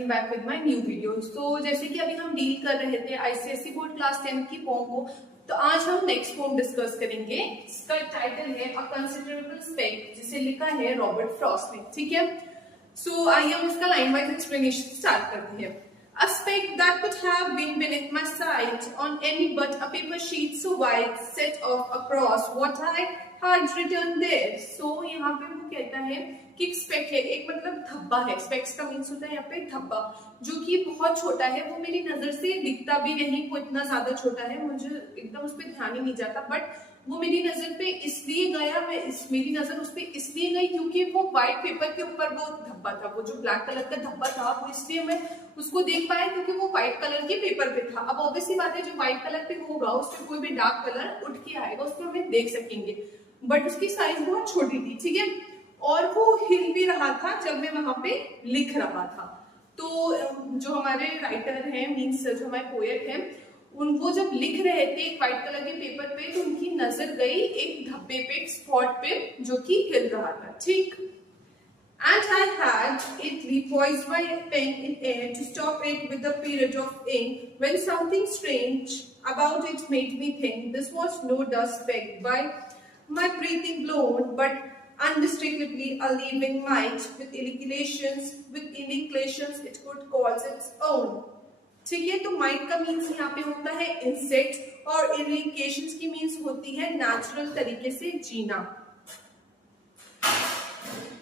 Again back with my new video. तो जैसे कि अभी हम डील कर रहे थे आईसीएसई बोर्ड क्लास 10 की पोम को, तो आज हम नेक्स्ट पोम डिस्कस करेंगे। इसका टाइटल है अ कंसिडरेबल स्पेक, जिसे लिखा है रॉबर्ट फ्रॉस्ट ने। ठीक है, सो आइए हम इसका लाइन वाइज एक्सप्लेनेशन स्टार्ट करते हैं। A speck that could have been beneath my sight on any but a paper sheet so wide set off across what I had written there. So यहाँ पे वो कहता है कि एक स्पेक है, एक मतलब धब्बा है। स्पेक्स का मीन्स होता है यहाँ पे धब्बा, जो कि बहुत छोटा है। वो मेरी नजर से दिखता भी नहीं, वो इतना ज्यादा छोटा है, मुझे एकदम उस पर ध्यान ही नहीं जाता। बट वो मेरी नजर पे इसलिए गया, मेरी नजर उस पर इसलिए गई क्योंकि वो व्हाइट पेपर के ऊपर वो धब्बा था, वो जो ब्लैक कलर का धब्बा था, वो इसलिए मैं उसको देख पाया क्योंकि वो व्हाइट कलर के पेपर पे था। अब ऑब्वियसली बात है, जो व्हाइट कलर पे होगा उस पर कोई भी डार्क कलर उठ के आएगा, उसको हमें देख सकेंगे। बट उसकी साइज बहुत छोटी थी, ठीक है, और वो हिल भी रहा था जब मैं वहां पे लिख रहा था। तो जो हमारे राइटर हैं, मीन्स जो हमारे पोएट हैं, उनको जब लिख रहे थे एक व्हाइट कलर के पेपर पे, तो उनकी नजर गई एक धब्बे पे, एक स्पॉट पे जो कि हिल रहा था। ठीक, and I had idly poised my pen in air to stop it with a period of ink when something strange about it made me think this was no dust speck by my breathing blown, but unmistakably a living might with indications it could call its own. ठीक है, तो might का means यहाँ पे होता है insect, और indications की मीन्स होती है नेचुरल तरीके से जीना।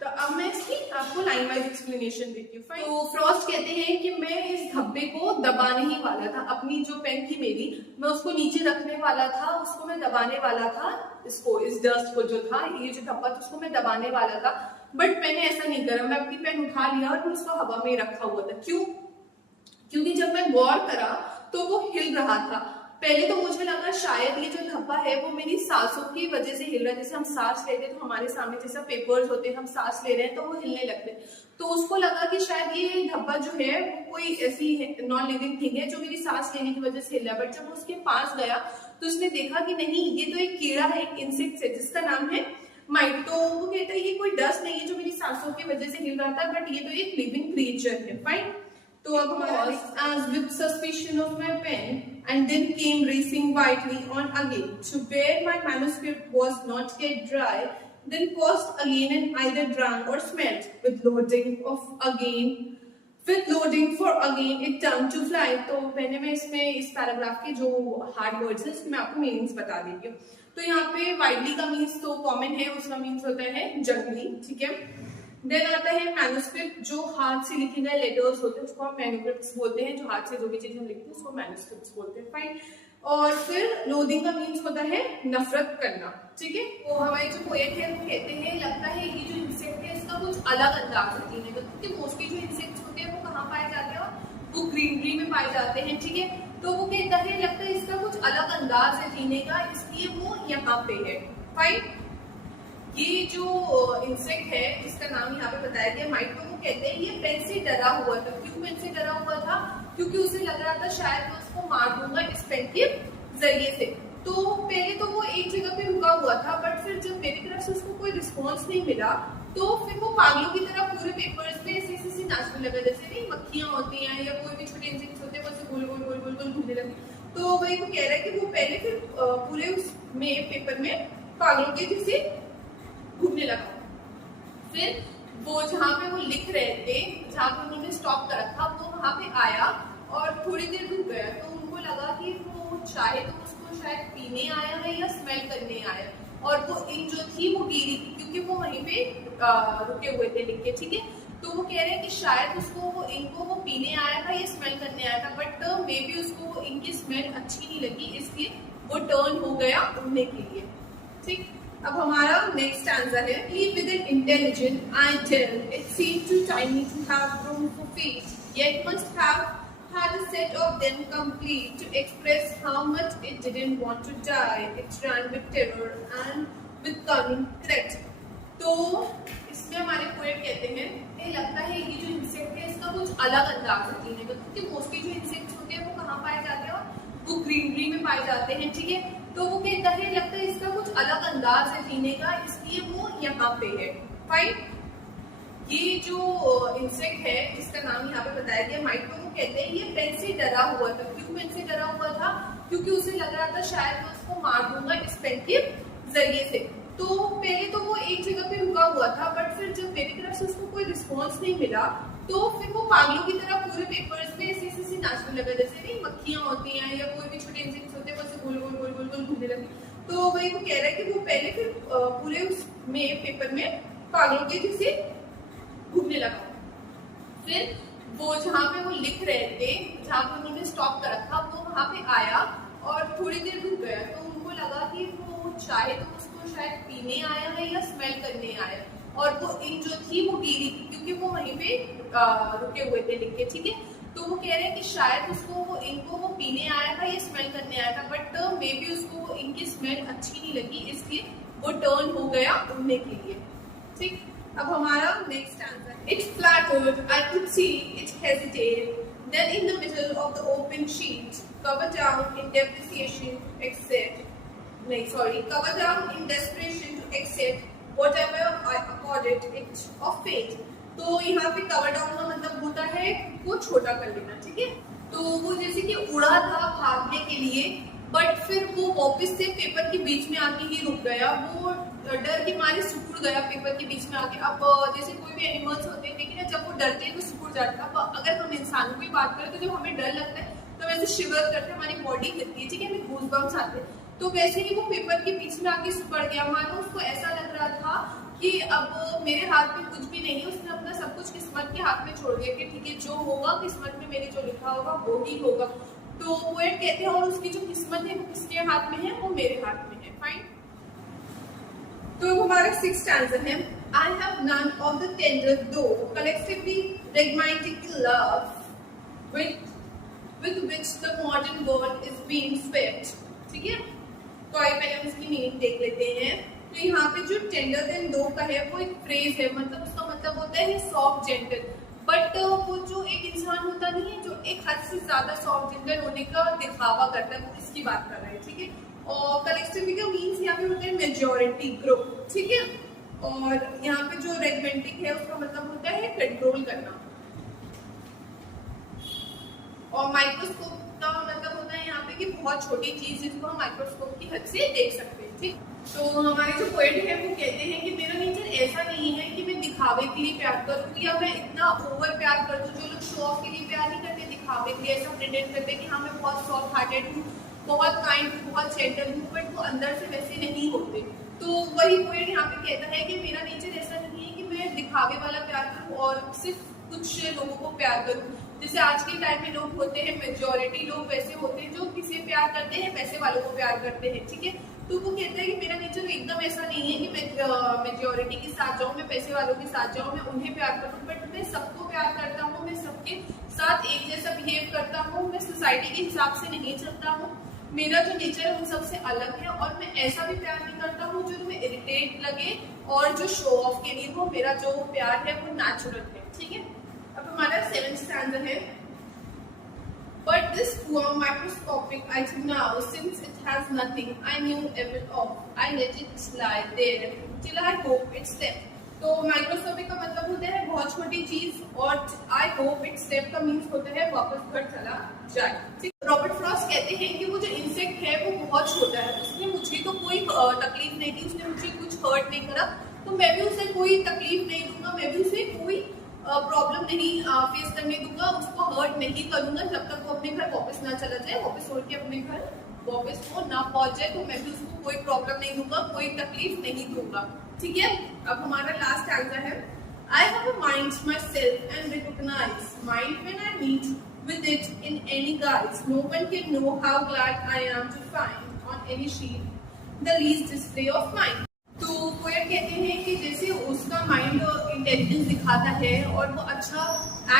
तो अब मैं इसकी आपको लाइन वाइज एक्सप्लेनेशन देती हूँ। तो फ्रॉस्ट कहते हैं कि मैं इस धब्बे को दबाने ही वाला था, अपनी जो पेन थी मेरी, मैं उसको नीचे रखने वाला था, उसको मैं दबाने वाला था, इसको, इस डस्ट को जो था, ये जो धब्बा था, उसको मैं दबाने वाला था। बट मैंने ऐसा नहीं करा, मैं अपनी पेन उठा लिया और उसको हवा में रखा हुआ था। क्यों? क्योंकि जब मैं गौर करा तो वो हिल रहा था। पहले तो मुझे लगा शायद ये जो धब्बा है वो मेरी सांसों की वजह से हिल रहा है। जैसे हम सांस लेते हैं तो हमारे सामने जैसा पेपर्स होते हैं, हम सांस ले रहे हैं तो वो हिलने लगते हैं। तो उसको लगा कि शायद ये धब्बा जो है वो कोई ऐसी नॉन लिविंग थिंग है जो मेरी सांस लेने की वजह से हिल रहा है। बट जब वो उसके पास गया तो उसने देखा कि नहीं, ये तो एक कीड़ा है, एक इंसेक्ट है जिसका नाम है माइट। तो वो कहता है ये कोई डस्ट नहीं है जो मेरी सांसों की वजह से हिल रहा था, बट ये तो एक लिविंग क्रिएचर है। फाइन, तो अब as with suspicion of my pen, and then came racing wildly on again to where my manuscript was not yet dry, then paused again and either drank or smelt with loading for again it turned to fly. तो पहले मैं इसमें इस paragraph के जो hard words हैं उसके मैं आपको मीनिंग्स बता देती हूँ। तो यहाँ पे वाइडली का मीन्स तो कॉमन है, उसका मीन्स होता है जंगली, ठीक है। देन आता है मैन्युस्क्रिप्ट, जो हाथ से लिखे गए लेटर्स होते हैं उसको हम मैन्युस्क्रिप्ट्स बोलते हैं। जो हाथ से जो भी चीज हम लिखते हैं उसको मैन्युस्क्रिप्ट्स बोलते हैं। फाइन, और फिर लोदिंग का मीन्स होता है नफरत करना, ठीक है। तो हमारे जो पोएट है वो कहते हैं लगता है ये जो इंसेक्ट है इसका कुछ अलग अंदाज है जीने का, क्योंकि मोस्टली जो इंसेक्ट्स होते हैं वो कहाँ पाए जाते हैं, वो ग्रीनरी में पाए जाते हैं, ठीक है। तो वो कहता है लगता है इसका कुछ अलग अंदाज है जीने का, इसलिए वो यहाँ पे है। फाइन, ये जो इंसेक्ट है जिसका नाम यहाँ पे बताया गया माइट, तो वो कहते हैं ये पेन से डरा हुआ था। क्यों पेन से डरा हुआ था? क्योंकि उसे लग रहा था शायद मैं उसको मार दूंगा इस पेन के जरिए से। तो पहले तो वो एक जगह पे रुका हुआ था, बट फिर जब मेरी तरफ से उसको कोई रिस्पॉन्स नहीं मिला तो फिर वो पागलों की तरह पूरे पेपर्स पे ऐसे नाचने लगा, जैसे नहीं मक्खियां होती हैं या कोई भी छोटे इंसेक्ट्स होते हैं वैसे गोल गोल गोल गोल गोल घूमने लगे। तो वही वो कह रहा है कि वो पहले फिर पूरे उसमें पेपर में पागलों के जैसे घूमने लगा। फिर वो जहाँ पे वो लिख रहे थे, जहाँ पे उन्होंने स्टॉप कर रखा, वो वहां पे आया और थोड़ी देर रुक गया। तो उनको लगा कि वो चाय तो उसको शायद पीने आया है या स्मेल करने आया, और वो इंक जो थी वो गीली थी क्योंकि वो वहीं पे रुके हुए थे लिख के, ठीक है। तो वो कह रहे हैं कि शायद उसको वो इंक को वो पीने आया था या स्मेल करने आया था, बट मे बी उसको वो इंक की स्मेल अच्छी नहीं लगी, इसलिए वो टर्न हो गया उड़ने के लिए। ठीक, अब हमारा नेक्स्ट आंसर है with an intelligent idle, it seemed too tiny to have room for feet, yet must have had a set of them complete to express how much it didn't want to die. It ran with terror and with cunning threat. तो इसमें हमारे poet कहते हैं ये लगता है ये जो इंसेक्ट है इसका कुछ अलग अंदाज है जीने का, क्योंकि मोस्टली जो इंसेक्ट्स होते हैं वो कहाँ पाए जाते हैं, वो ग्रीनरी में पाए जाते हैं, ठीक है। तो वो कहता है लगता है इसका कुछ अलग अंदाज है जीने का, इसलिए वो यहाँ पे है। फाइन, ये जो इंसेक्ट है जिसका नाम यहाँ पे बताया गया माइट, को वो कहते हैं ये पेन से डरा हुआ था। क्यों पेन से डरा हुआ था? क्योंकि उसे लग रहा था शायद मैं उसको मार दूंगा इस पेन के जरिए से। तो पहले तो वो एक जगह पे रुका हुआ था, बट फिर जब मेरी तरफ से उसको कोई रिस्पॉन्स नहीं मिला तो फिर वो पागलों की तरह पूरे पेपर्स में ऐसे ऐसे नाचने लगा, जैसे नहीं मक्खियां होती हैं या कोई भी छोटे इंसेक्ट्स होते हैं वैसे गोल गोल गोल गोल गोल घूमने लगे। तो वही वो कह रहा है कि वो पहले फिर पूरे उसमें पेपर में पागलों के जैसे घूमने लगा। फिर वो जहाँ पे वो लिख रहे थे, जहाँ पे उन्होंने स्टॉप कर रखा, वो वहाँ पे आया और थोड़ी देर रुक गया। तो उनको लगा कि वो चाहे तो उसको शायद पीने आया है या स्मेल करने आया, और वो इन जो थी वो गिरी थी क्योंकि वो वहीं पे रुके हुए थे लिख के, ठीक है। तो वो कह रहे हैं कि शायद उसको इनको वो पीने आया था या स्मेल करने आया था, बट मे बी उसको इनकी स्मेल अच्छी नहीं लगी, इसलिए वो टर्न हो गया उड़ने के लिए, ठीक। अब हमारा next answer, it fluttered, I could see it hesitate, then in the middle of the open sheet, cover down in desperation to accept whatever I accorded it of fate. तो यहाँ पे कवर डाउन का मतलब होता है वो छोटा कर लेना, ठीक है। तो वो जैसे कि उड़ा था भागने के लिए, बट फिर वो वापस से पेपर के बीच में आके ही रुक गया। वो डर के मारे सिकुड़ गया पेपर के बीच में आके। अब जैसे कोई भी एनिमल्स होते हैं, लेकिन जब वो डरते हैं तो सिकुड़ जाते हैं। अब अगर हम इंसानों की बात करें तो जब हमें डर लगता है तो वैसे शिवर करते हैं, हमारी बॉडी हिलती है, ठीक है, हमें गूज़बम्स आते हैं। तो वैसे ही वो पेपर के बीच में आके सिकुड़ गया, मानो उसको ऐसा लग रहा था कि अब मेरे हाथ में कुछ भी नहीं है। उसने अपना सब कुछ किस्मत के हाथ में छोड़ दिया कि ठीक है, जो होगा किस्मत में मेरे जो लिखा होगा वो ही होगा। तो पोएट कहते हैं और उसकी जो किस्मत है वो किसके हाथ में है? वो मेरे हाथ में है। फाइन। तो हमारा सिक्स्थ आंसर है, I have none of the tender though collectively romantic love with which the modern world is being swept, ठीक है। तो आइए पहले हम इसकी मीनिंग देख लेते हैं। तो यहाँ पे जो टेंडर देन दो का है वो एक फ्रेज है, मतलब उसका मतलब होता है सॉफ्ट जेंटल। बट वो जो एक इंसान होता नहीं है जो एक हद से ज्यादा सॉफ्ट जेंटल होने का दिखावा करता है, वो इसकी बात कर रहे हैं, ठीक है। और कलेक्टिविटी का मीन्स यहाँ पे होता है मेजॉरिटी ग्रुप, ठीक है। और यहाँ पे जो रेगमेंटिक है उसका मतलब होता है कंट्रोल करना। और माइक्रोस्कोप का मतलब होता है यहाँ पे कि बहुत छोटी चीज जिसको हम माइक्रोस्कोप की हद से देख सकते हैं, ठीक। तो हमारे जो पोएट है वो कहते हैं कि मेरा नेचर ऐसा नहीं है कि मैं दिखावे के लिए प्यार करूँ या मैं इतना ओवर प्यार कर दूँ। जो लोग शो ऑफ के लिए प्यार नहीं करते, दिखावे के लिए ऐसा प्रिटेंड करते हैं कि हाँ मैं बहुत सॉफ्ट हार्टेड हूँ, बहुत काइंड हूँ, बहुत जेंटल हूँ, बट वो अंदर से वैसे नहीं होते। तो वही पोएट यहाँ पे कहता है कि मेरा नेचर ऐसा नहीं है कि मैं दिखावे वाला प्यार करूँ और सिर्फ कुछ लोगों को प्यार करूँ। जैसे आज के टाइम में लोग होते हैं, मेजॉरिटी लोग वैसे होते हैं जो किसे प्यार करते हैं, पैसे वालों को प्यार करते हैं, ठीक है। तो वो कहता है कि मेरा नेचर एकदम ऐसा नहीं है कि मैं मेजॉरिटी के साथ जाऊँ, मैं पैसे वालों के साथ जाऊँ, मैं उन्हें प्यार करूँ, बट मैं सबको प्यार करता हूँ, मैं सबके साथ एक जैसा बिहेव करता हूँ, मैं सोसाइटी के हिसाब से नहीं चलता हूँ। मेरा जो नेचर है उन सबसे अलग है और मैं ऐसा भी प्यार नहीं करता हूँ जो तुम्हें इरिटेट लगे और जो शो ऑफ के लिए हो। मेरा जो प्यार है वो नेचुरल है, ठीक है। अब हमारा 7th स्टैंडर्ड है, but this poor microscopic item now, since it has nothing I knew ever of, I let it lie there till I hope it slept. तो माइक्रोस्कोपिक का मतलब होता है बहुत छोटी चीज और आई होप इट स्टेप का मीन्स होता है वापस घर चला जाए। रॉबर्ट फ्रॉस्ट कहते हैं कि वो जो इंसेक्ट है वो बहुत छोटा है, उसने मुझे तो कोई तकलीफ नहीं दी, उसने मुझे कुछ हर्ट नहीं करा, तो मैं भी उसे कोई तकलीफ नहीं दूंगा, मैं भी उसे कोई प्रॉब्लम नहीं फेस करने दूंगा, उसको हर्ट नहीं करूंगा जब तक वो अपने घर वापस ना चला जाए, वापस छोड़ के अपने घर वापस वो ना पहुंच जाए। तो मैं भी उसको कोई प्रॉब्लम नहीं दूंगा, कोई तकलीफ नहीं दूंगा, ठीक है। अब हमारा लास्ट आंसर है, I have a mind myself and recognize mind when I meet with it in any guise. No one can know how glad I am to find on any sheet the least display of mine. तो poet कहते हैं कि जैसे उसका mind intelligence दिखाता है और वो अच्छा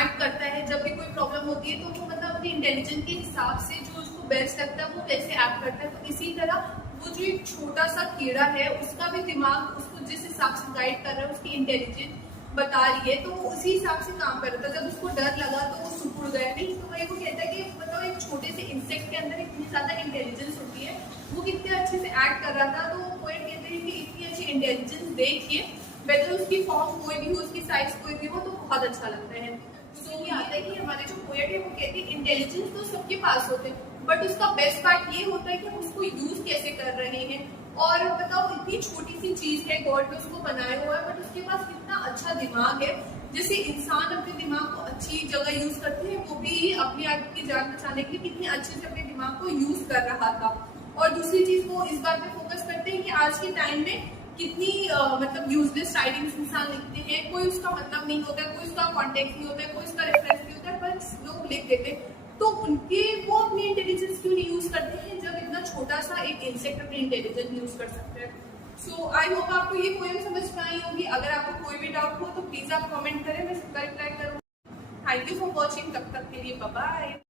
एक्ट करता है जब भी कोई प्रॉब्लम होती है, तो वो मतलब अपने इंटेलिजेंस के हिसाब से जो उसको बेस्ट लगता है वो वैसे एक्ट करता है। तो इसी तरह वो जो एक छोटा सा कीड़ा है उसका भी दिमाग उसको जिस हिसाब से गाइड कर रहा है, उसकी इंटेलिजेंस बता रही है, तो वो उसी हिसाब से काम कर रहा था। जब उसको डर लगा तो वो सिकुड़ गया नहीं। तो वही वो कहता है कि मतलब एक छोटे से इंसेक्ट के अंदर इतनी ज्यादा इंटेलिजेंस होती है, वो कितने अच्छे से एक्ट कर रहा था। तो पोएट कहते हैं कि इतनी अच्छी इंटेलिजेंस देखिए वेदर उसकी फॉर्म कोई भी हो, उसकी साइज कोई भी हो, तो बहुत अच्छा लगता है। तो ये आता है कि हमारे जो पोएट है वो कहते हैं इंटेलिजेंस तो सबके पास होते हैं, बट उसका बेस्ट पार्ट ये होता है कि हम उसको यूज कैसे कर रहे हैं। और बताओ, इतनी छोटी सी चीज है, गॉड ने उसको बनाया हुआ है, बट उसके पास कितना अच्छा दिमाग है। जैसे इंसान अपने दिमाग को अच्छी जगह यूज करते हैं, वो भी अपनी आप की जान बचाने के लिए कितनी अच्छे से अपने दिमाग को यूज कर रहा था। और दूसरी चीज वो इस बात पे फोकस करते हैं कि आज के टाइम में कितनी मतलब यूजलेस राइटिंग्स इंसान लिखते हैं, कोई उसका मतलब नहीं होता है, कोई उसका कॉन्टेक्ट नहीं होता है, कोई उसका रेफरेंस नहीं होता है, पर लोग लिख देते हैं। तो उनके वो अपनी इंटेलिजेंस क्यों नहीं यूज करते हैं, जब इतना छोटा सा एक इंसेक्ट अपनी इंटेलिजेंस यूज कर सकते हैं। सो आई होप आपको ये पोएम समझ में आई होगी। अगर आपको कोई भी डाउट हो तो प्लीज आप कमेंट करें, मैं सबका रिप्लाई करूँगी। थैंक यू फॉर वॉचिंग, तब तक के लिए बाय बाय।